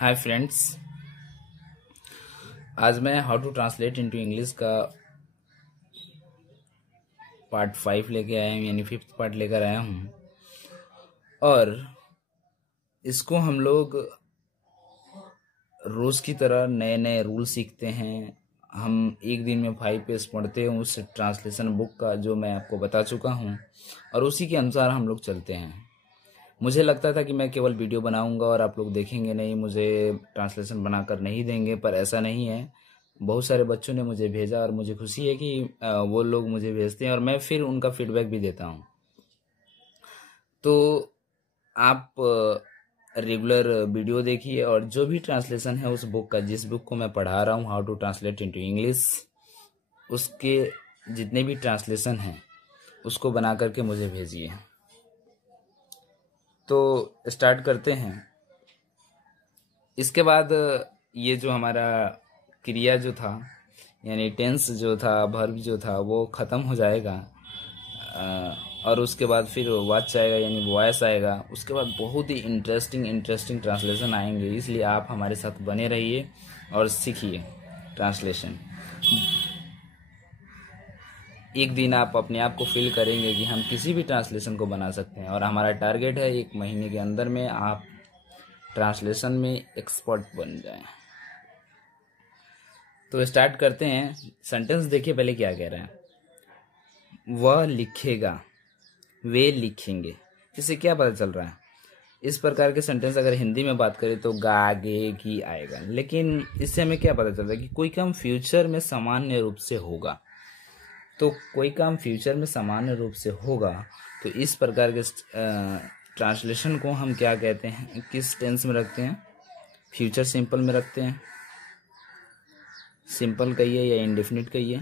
हाय friends, आज मैं how to translate into English का पार्ट 5 लेके आया हूँ, यानी 5th पार्ट लेकर आया हूँ। और इसको हम लोग रोज़ की तरह नए नए रूल सीखते हैं। हम एक दिन में 5 पेज पढ़ते हैं उस ट्रांसलेशन बुक का, जो मैं आपको बता चुका हूँ, और उसी के अनुसार हम लोग चलते हैं। मुझे लगता था कि मैं केवल वीडियो बनाऊंगा और आप लोग देखेंगे नहीं, मुझे ट्रांसलेशन बनाकर नहीं देंगे, पर ऐसा नहीं है। बहुत सारे बच्चों ने मुझे भेजा और मुझे खुशी है कि वो लोग मुझे भेजते हैं और मैं फिर उनका फीडबैक भी देता हूँ। तो आप रेगुलर वीडियो देखिए और जो भी ट्रांसलेशन है उस बुक का, जिस बुक को मैं पढ़ा रहा हूँ how to translate into English, उसके जितने भी ट्रांसलेशन हैं उसको बना करके मुझे भेजिए। तो स्टार्ट करते हैं। इसके बाद ये जो हमारा क्रिया जो था, यानी टेंस जो था, वर्ब जो था, वो ख़त्म हो जाएगा। और उसके बाद फिर वाच आएगा, यानी वॉइस आएगा। उसके बाद बहुत ही इंटरेस्टिंग ट्रांसलेशन आएंगे, इसलिए आप हमारे साथ बने रहिए और सीखिए ट्रांसलेशन। एक दिन आप अपने आप को फील करेंगे कि हम किसी भी ट्रांसलेशन को बना सकते हैं, और हमारा टारगेट है 1 महीने के अंदर में आप ट्रांसलेशन में एक्सपर्ट बन जाएं। तो स्टार्ट करते हैं। सेंटेंस देखिए पहले क्या कह रहे हैं। वह लिखेगा, वे लिखेंगे। इससे क्या पता चल रहा है? इस प्रकार के सेंटेंस अगर हिंदी में बात करें तो गा गे की आएगा, लेकिन इससे हमें क्या पता चल रहा है कि कोई काम फ्यूचर में सामान्य रूप से होगा। तो कोई काम फ्यूचर में सामान्य रूप से होगा, तो इस प्रकार के ट्रांसलेशन को हम क्या कहते हैं, किस टेंस में रखते हैं? फ्यूचर सिंपल में रखते हैं। सिंपल कहिए या इंडेफिनिट कहिए,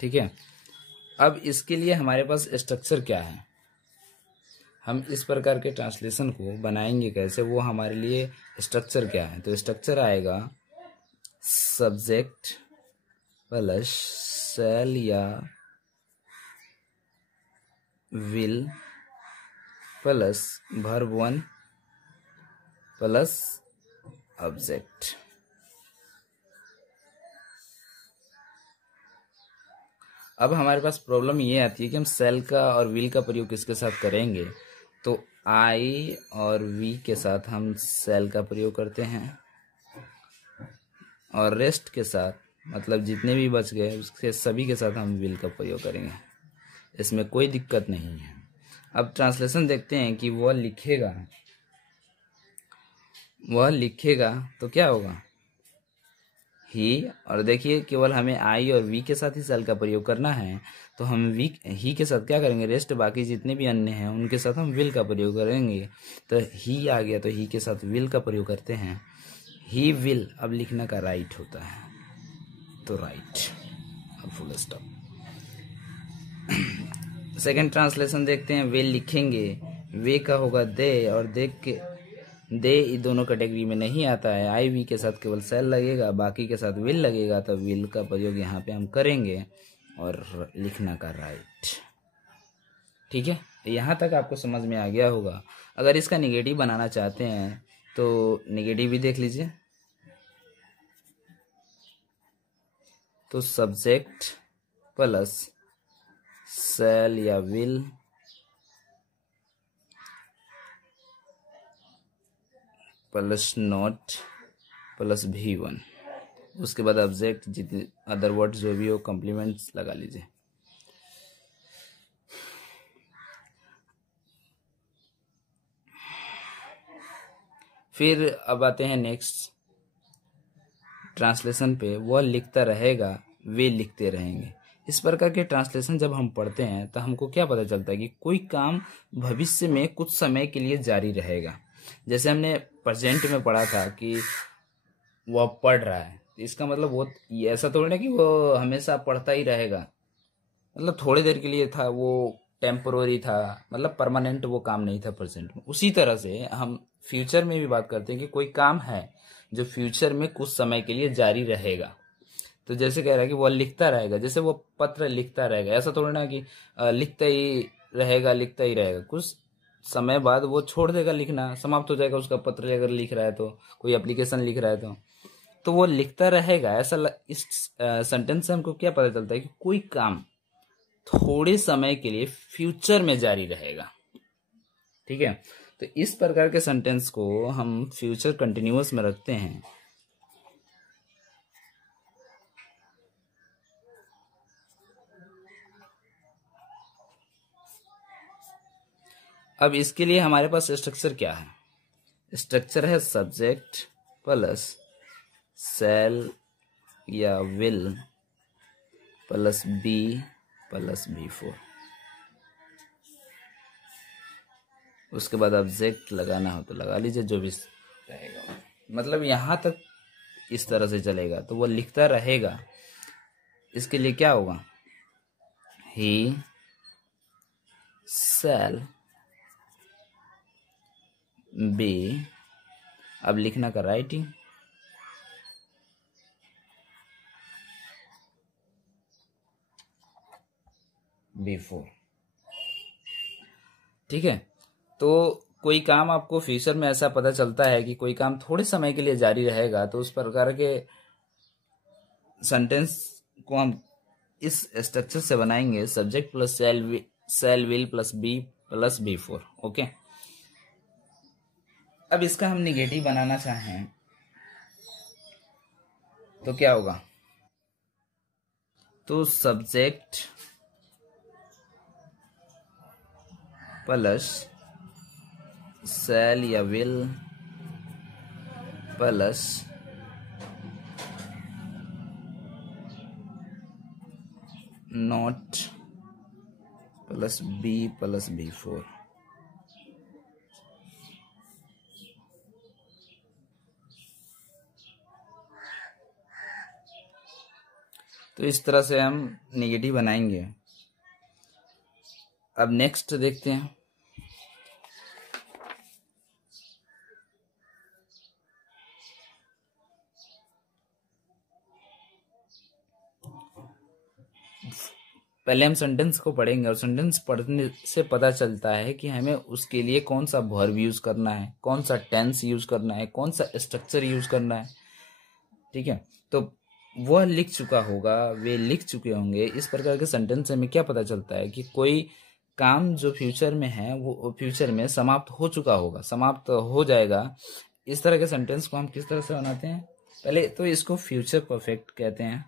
ठीक है। अब इसके लिए हमारे पास स्ट्रक्चर क्या है, हम इस प्रकार के ट्रांसलेशन को बनाएंगे कैसे, वो हमारे लिए स्ट्रक्चर क्या है। तो स्ट्रक्चर आएगा सब्जेक्ट प्लस शैल या will plus verb 1 plus object. अब हमारे पास प्रॉब्लम ये आती है कि हम सेल का और विल का प्रयोग किसके साथ करेंगे। तो आई और वी के साथ हम सेल का प्रयोग करते हैं, और रेस्ट के साथ, मतलब जितने भी बच गए उसके सभी के साथ हम विल का प्रयोग करेंगे। इसमें कोई दिक्कत नहीं है। अब ट्रांसलेशन देखते हैं कि वह लिखेगा, वह लिखेगा तो क्या होगा? ही। और देखिए केवल हमें आई और वी के साथ ही सेल का प्रयोग करना है, तो हम ही के साथ क्या करेंगे? रेस्ट बाकी जितने भी अन्य हैं उनके साथ हम विल का प्रयोग करेंगे। तो ही आ गया, तो ही के साथ विल का प्रयोग करते हैं। ही विल अब लिखने का राइट होता है, तो राइट, अब फुल स्टॉप। सेकंड ट्रांसलेशन देखते हैं। वे लिखेंगे, वे का होगा दे, और दे दोनों कैटेगरी में नहीं आता है। आई वी के साथ केवल सेल लगेगा, बाकी के साथ विल लगेगा, तो विल का प्रयोग यहाँ पे हम करेंगे और लिखना का राइट। ठीक है, यहाँ तक आपको समझ में आ गया होगा। अगर इसका निगेटिव बनाना चाहते हैं तो निगेटिव भी देख लीजिए। तो सब्जेक्ट प्लस सेल या will plus not plus V1, उसके बाद ऑब्जेक्ट, जितने अदर वर्ड जो भी हो, कॉम्प्लीमेंट्स लगा लीजिए। फिर अब आते हैं नेक्स्ट ट्रांसलेशन पे। वह लिखता रहेगा, वे लिखते रहेंगे। इस प्रकार के ट्रांसलेशन जब हम पढ़ते हैं तो हमको क्या पता चलता है कि कोई काम भविष्य में कुछ समय के लिए जारी रहेगा। जैसे हमने प्रेजेंट में पढ़ा था कि वह पढ़ रहा है, तो इसका मतलब वो ऐसा थोड़ी ना कि वो हमेशा पढ़ता ही रहेगा, मतलब थोड़ी देर के लिए था, वो टेम्पोररी था, मतलब परमानेंट वो काम नहीं था प्रेजेंट में। उसी तरह से हम फ्यूचर में भी बात करते हैं कि कोई काम है जो फ्यूचर में कुछ समय के लिए जारी रहेगा। तो जैसे कह रहा है कि वह लिखता रहेगा, जैसे वो पत्र लिखता रहेगा, ऐसा थोड़ी ना कि लिखता ही रहेगा, कुछ समय बाद वो छोड़ देगा लिखना, समाप्त हो जाएगा उसका पत्र अगर लिख रहा है तो, कोई एप्लीकेशन लिख रहा है तो वो लिखता रहेगा। इस सेंटेंस से हमको क्या पता चलता है कि कोई काम थोड़े समय के लिए फ्यूचर में जारी रहेगा। ठीक है, तो इस प्रकार के सेंटेंस को हम फ्यूचर कंटिन्यूअस में रखते हैं। अब इसके लिए हमारे पास स्ट्रक्चर क्या है? स्ट्रक्चर है सब्जेक्ट प्लस शैल या will plus be plus B4। उसके बाद ऑब्जेक्ट लगाना हो तो लगा लीजिए, जो भी रहेगा। मतलब यहां तक इस तरह से चलेगा तो वो लिखता रहेगा। इसके लिए क्या होगा? ही शैल बी, अब लिखना का राइटिंग, B4। ठीक है, तो कोई काम आपको फ्यूचर में ऐसा पता चलता है कि कोई काम थोड़े समय के लिए जारी रहेगा, तो उस प्रकार के सेंटेंस को हम इस स्ट्रक्चर से बनाएंगे, subject plus shall will plus be plus B4। Okay, अब इसका हम निगेटिव बनाना चाहें तो क्या होगा? तो सब्जेक्ट प्लस शैल या will plus not plus be plus B4। तो इस तरह से हम नेगेटिव बनाएंगे। अब नेक्स्ट देखते हैं। पहले हम सेंटेंस को पढ़ेंगे और सेंटेंस पढ़ने से पता चलता है कि हमें उसके लिए कौन सा वर्ब यूज करना है, कौन सा टेंस यूज करना है, कौन सा स्ट्रक्चर यूज करना है। ठीक है, तो वह लिख चुका होगा, वे लिख चुके होंगे। इस प्रकार के सेंटेंस से हमें क्या पता चलता है कि कोई काम जो फ्यूचर में है वो फ्यूचर में समाप्त हो चुका होगा, समाप्त हो जाएगा। इस तरह के सेंटेंस को हम किस तरह से बनाते हैं? पहले तो इसको फ्यूचर परफेक्ट कहते हैं।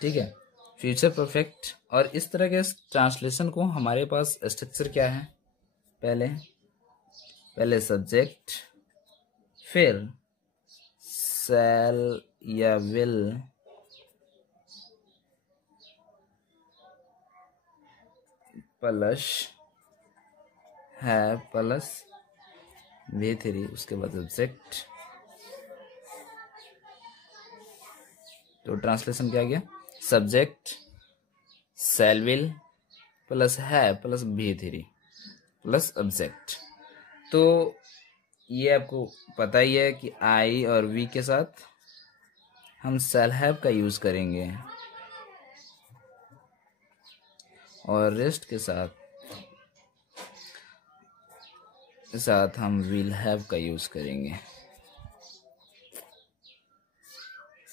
ठीक है, फ्यूचर परफेक्ट। और इस तरह के ट्रांसलेशन को हमारे पास स्ट्रक्चर क्या है? पहले सब्जेक्ट, फिर शैल या will plus have plus V3, उसके बाद ऑब्जेक्ट। तो ट्रांसलेशन क्या गया? Subject shell will plus have plus V3 plus object. तो ये आपको पता ही है कि आई और वी के साथ हम शैल हैव का यूज करेंगे और रेस्ट के साथ हम विल हैव का यूज करेंगे।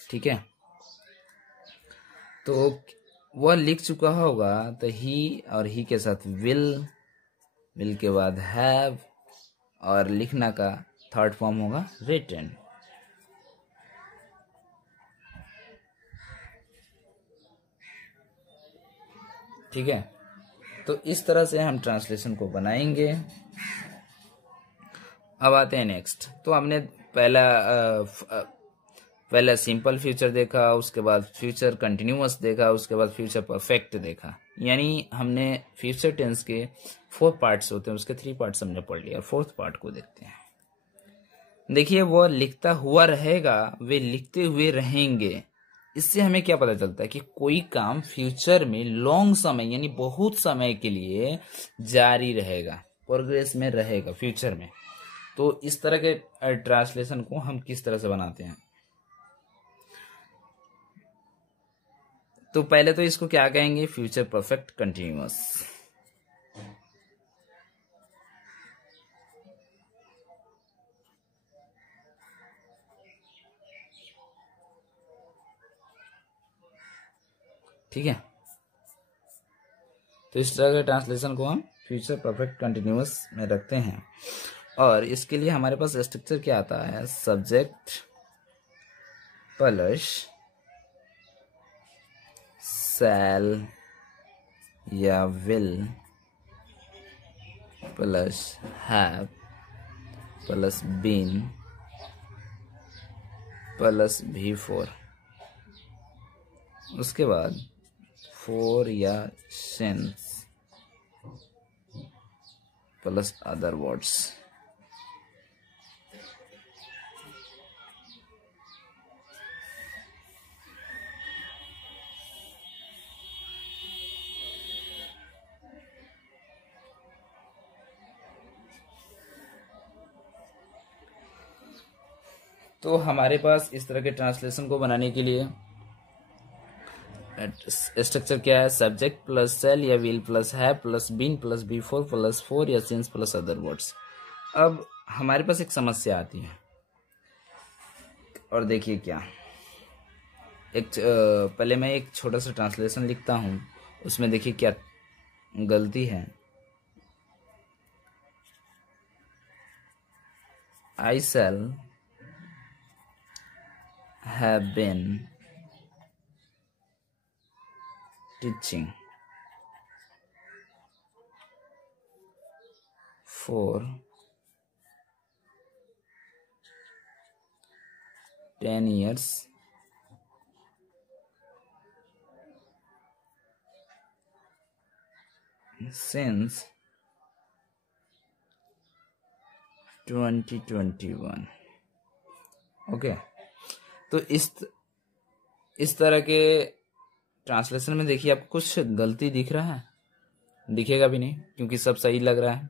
ठीक है, तो वह लिख चुका होगा तो ही और ही के साथ विल के बाद हैव और लिखना का थर्ड फॉर्म होगा रिटन। ठीक है, तो इस तरह से हम ट्रांसलेशन को बनाएंगे। अब आते हैं नेक्स्ट। तो हमने पहला सिंपल फ्यूचर देखा, उसके बाद फ्यूचर कंटिन्यूअस देखा, उसके बाद फ्यूचर परफेक्ट देखा। यानी हमने फ्यूचर टेंस के 4 पार्ट्स होते हैं, उसके 3 पार्ट्स हमने पढ़ लिया। और 4th पार्ट को देखते हैं। देखिए, वो लिखता हुआ रहेगा, वे लिखते हुए रहेंगे। इससे हमें क्या पता चलता है कि कोई काम फ्यूचर में लॉन्ग समय यानी बहुत समय के लिए जारी रहेगा, प्रोग्रेस में रहेगा फ्यूचर में। तो इस तरह के ट्रांसलेशन को हम किस तरह से बनाते हैं? तो पहले तो इसको क्या कहेंगे, फ्यूचर परफेक्ट कंटिन्यूअस। ठीक है, तो इस तरह के ट्रांसलेशन को हम फ्यूचर परफेक्ट कंटिन्यूअस में रखते हैं। और इसके लिए हमारे पास स्ट्रक्चर क्या आता है, सब्जेक्ट प्लस शैल या will plus have plus been plus V4, उसके बाद for या since प्लस अदर वर्ड्स। तो हमारे पास इस तरह के ट्रांसलेशन को बनाने के लिए स्ट्रक्चर क्या है, सब्जेक्ट प्लस सेल या will plus have plus been plus V4 plus 4 या सिंस प्लस अदर वर्ड्स। अब हमारे पास एक समस्या आती है, और देखिए क्या, पहले मैं एक छोटा सा ट्रांसलेशन लिखता हूँ, उसमें देखिए क्या गलती है। I shall have been teaching for 10 years since 2021। Okay, तो इस तरह के ट्रांसलेशन में देखिए आपको कुछ गलती दिख रहा है, दिखेगा भी नहीं क्योंकि सब सही लग रहा है।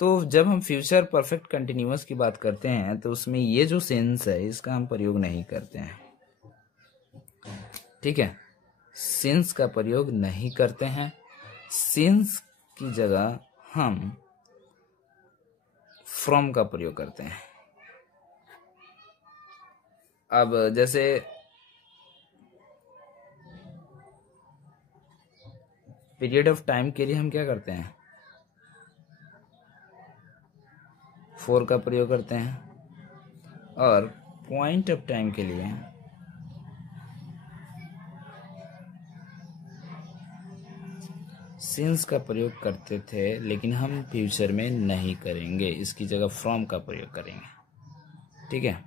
तो जब हम फ्यूचर परफेक्ट कंटिन्यूअस की बात करते हैं तो उसमें ये जो सेंस है इसका हम प्रयोग नहीं करते हैं। ठीक है, सिंस का प्रयोग नहीं करते हैं, सिंस की जगह हम फ्रॉम का प्रयोग करते हैं। अब जैसे पीरियड ऑफ टाइम के लिए हम क्या करते हैं, फोर का प्रयोग करते हैं, और पॉइंट ऑफ टाइम के लिए सिंस का प्रयोग करते थे, लेकिन हम फ्यूचर में नहीं करेंगे, इसकी जगह फ्रॉम का प्रयोग करेंगे। ठीक है,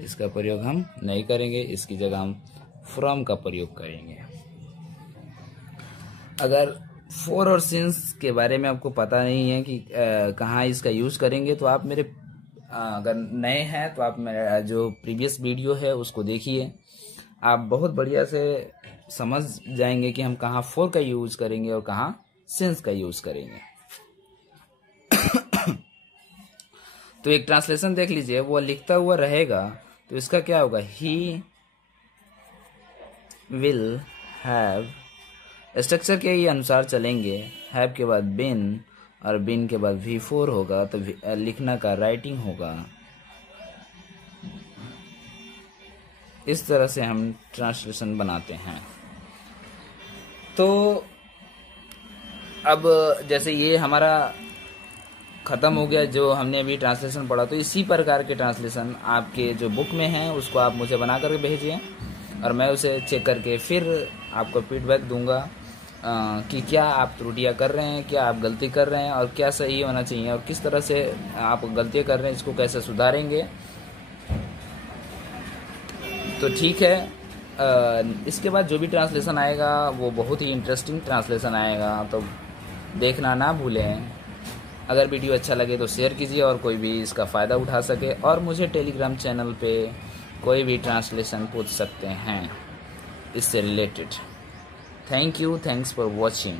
इसका प्रयोग हम नहीं करेंगे, इसकी जगह हम फ्रॉम का प्रयोग करेंगे। अगर फोर और सिंस के बारे में आपको पता नहीं है कि कहाँ इसका यूज करेंगे, तो आप मेरे अगर नए हैं तो आप मेरा जो प्रीवियस वीडियो है उसको देखिए, आप बहुत बढ़िया से समझ जाएंगे कि हम कहाँ फोर का यूज करेंगे और कहाँ सिंस का यूज करेंगे। तो एक ट्रांसलेशन देख लीजिए, वो लिखता हुआ रहेगा तो इसका क्या होगा, ही विल हैव, स्ट्रक्चर के ही अनुसार चलेंगे, हैव के बाद बिन और बिन के बाद V4 होगा, तो लिखना का राइटिंग होगा। इस तरह से हम ट्रांसलेशन बनाते हैं। तो अब जैसे ये हमारा खत्म हो गया जो हमने अभी ट्रांसलेशन पढ़ा, तो इसी प्रकार के ट्रांसलेशन आपके जो बुक में हैं उसको आप मुझे बना करके भेजिए, और मैं उसे चेक करके फिर आपको फीडबैक दूंगा कि क्या आप त्रुटियां कर रहे हैं, क्या आप गलती कर रहे हैं, और क्या सही होना चाहिए, और किस तरह से आप गलतियां कर रहे हैं इसको कैसे सुधारेंगे। तो ठीक है, इसके बाद जो भी ट्रांसलेशन आएगा वो बहुत ही इंटरेस्टिंग ट्रांसलेशन आएगा, तो देखना ना भूलें। अगर वीडियो अच्छा लगे तो शेयर कीजिए और कोई भी इसका फ़ायदा उठा सके, और मुझे टेलीग्राम चैनल पे कोई भी ट्रांसलेशन पूछ सकते हैं इससे related. Thank you, thanks for watching.